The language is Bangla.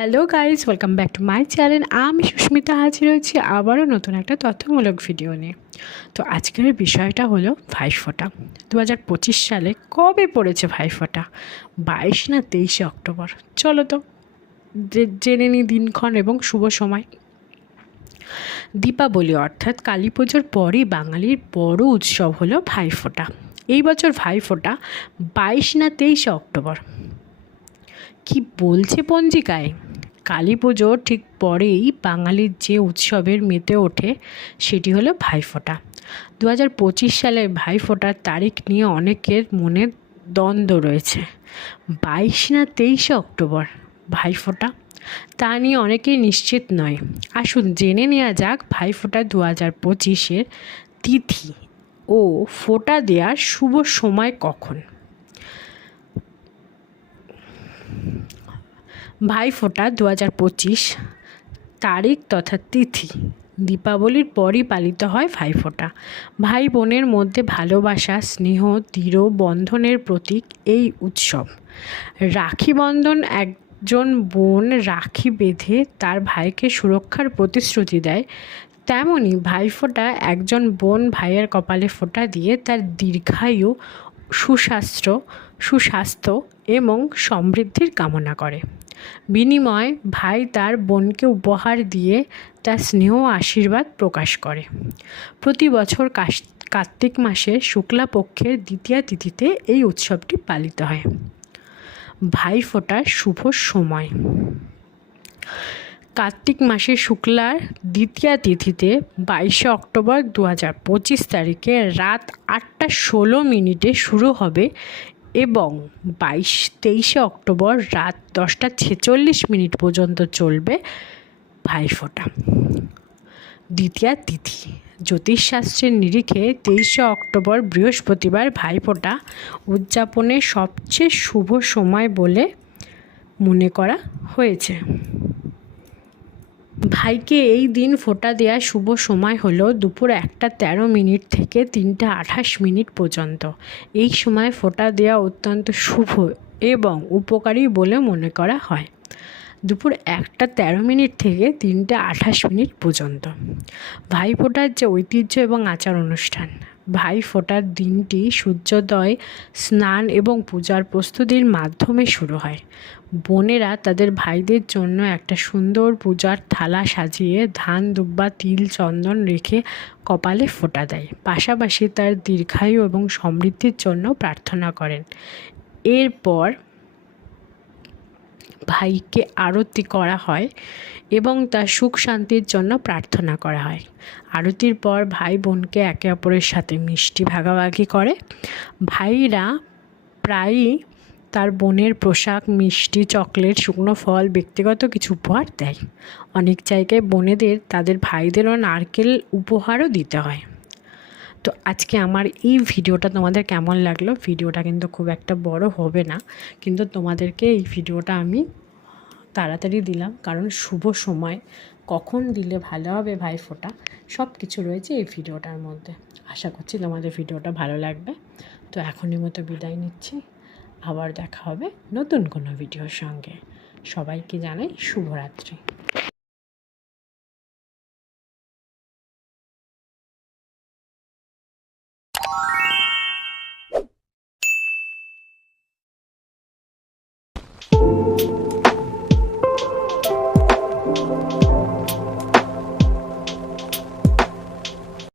Hello guys welcome back to my channel আমি সুস্মিতা হাজির হয়েছি আবারও নতুন একটা তথ্যমূলক ভিডিও নিয়ে। তো আজকের বিষয়টা হলো ভাইফোঁটা। দু হাজার পঁচিশ সালে কবে পড়েছে ভাইফোঁটা? বাইশ না তেইশে অক্টোবর? চলো তো জেনে নিই দিনক্ষণ এবং শুভ সময়। দীপাবলি অর্থাৎ কালী পুজোর পরই বাঙালির বড় উৎসব হলো ভাইফোঁটা। এই বছর ভাইফোঁটা বাইশ না তেইশে অক্টোবর। কি বলছে পঞ্জিকায়? কালী পুজোর ঠিক পরেই বাঙালির যে উৎসবের মেতে ওঠে, সেটি হলো ভাইফোঁটা দু হাজার পঁচিশ সালে ভাইফোঁটার তারিখ নিয়ে অনেকের মনে দ্বন্দ্ব রয়েছে। বাইশ না তেইশে অক্টোবর ভাইফোঁটা তা নিয়ে অনেকেই নিশ্চিত নয়। আসুন জেনে নেওয়া যাক ভাইফোঁটা দু হাজার পঁচিশের তিথি ও ফোঁটা দেওয়ার শুভ সময় কখন। ভাইফোঁটা দু হাজার পঁচিশ তারিখ তথা তিথি। দীপাবলির পরই পালিত হয় ভাইফোঁটা ভাই বোনের মধ্যে ভালোবাসা, স্নেহ, দৃঢ় বন্ধনের প্রতীক এই উৎসব। রাখি বন্ধন একজন বোন রাখি বেঁধে তার ভাইকে সুরক্ষার প্রতিশ্রুতি দেয়। তেমনি ভাইফোঁটা একজন বোন ভাইয়ের কপালে ফোঁটা দিয়ে তার দীর্ঘায়ু, সুস্বাস্থ্য সুস্বাস্থ্য এবং সমৃদ্ধির কামনা করে। বিনিময়ে ভাই তার বোনকে উপহার দিয়ে তার স্নেহ আশীর্বাদ প্রকাশ করে। প্রতি বছর কার্তিক মাসের শুক্লাপক্ষের দ্বিতীয়া তিথিতে এই উৎসবটি পালিত হয়। ভাইফোঁটার শুভ সময়। কার্তিক মাসে শুক্লার দ্বিতীয়া তিথিতে বাইশে অক্টোবর দু হাজার পঁচিশ তারিখে রাত আটটা ষোলো মিনিটে শুরু হবে এবং বাইশ, তেইশে অক্টোবর রাত দশটা ছেচল্লিশ মিনিট পর্যন্ত চলবে ভাইফোঁটা। দ্বিতীয়া তিথি, জ্যোতিষশাস্ত্রের নিরিখে তেইশে অক্টোবর বৃহস্পতিবার ভাইফোঁটা উদযাপনের সবচেয়ে শুভ সময় বলে মনে করা হয়েছে। ভাইকে এই দিন ফোঁটা দেওয়ার শুভ সময় হলো দুপুর একটা তেরো মিনিট থেকে তিনটা আঠাশ মিনিট পর্যন্ত। এই সময় ফোঁটা দেওয়া অত্যন্ত শুভ এবং উপকারী বলে মনে করা হয়। দুপুর একটা তেরো মিনিট থেকে তিনটে আঠাশ মিনিট পর্যন্ত। ভাইফোঁটার যে ঐতিহ্য এবং আচার অনুষ্ঠান ভাইফোঁটার দিনটি সূর্যোদয়, স্নান এবং পূজার প্রস্তুতির মাধ্যমে শুরু হয়। বোনেরা তাদের ভাইদের জন্য একটা সুন্দর পূজার থালা সাজিয়ে ধান, দুব্বা, তিল, চন্দন রেখে কপালে ফোটা দেয়। পাশাপাশি তার দীর্ঘায়ু এবং সমৃদ্ধির জন্য প্রার্থনা করেন। এরপর ভাইকে আরতি করা হয় এবং তার সুখ শান্তির জন্য প্রার্থনা করা হয়। আরতির পর ভাই বোনকে একে অপরের সাথে মিষ্টি ভাগাভাগি করে। ভাইরা প্রায়ই তার বোনের পোশাক, মিষ্টি, চকলেট, শুকনো ফল, ব্যক্তিগত কিছু উপহার দেয়। অনেক জায়গায় বোনেদের, তাদের ভাইদেরও নারকেল উপহারও দিতে হয়। তো আজকে আমার এই ভিডিওটা তোমাদের কেমন লাগল? ভিডিওটা কিন্তু খুব একটা বড় হবে না। কিন্তু তোমাদেরকে এই ভিডিওটা আমি তাড়াতাড়ি দিলাম। কারণ শুভ সময়। কখন দিলে ভালো হবে ভাইফোঁটা? সব কিছু রয়েছে এই ভিডিওটার মধ্যে। আশা করছি তোমাদের ভিডিওটা ভালো লাগবে। তো এখনই মতো বিদায় নিচ্ছি। আবার দেখা হবে নতুন কোনো ভিডিওর সঙ্গে। সবাইকে জানাই শুভরাত্রি।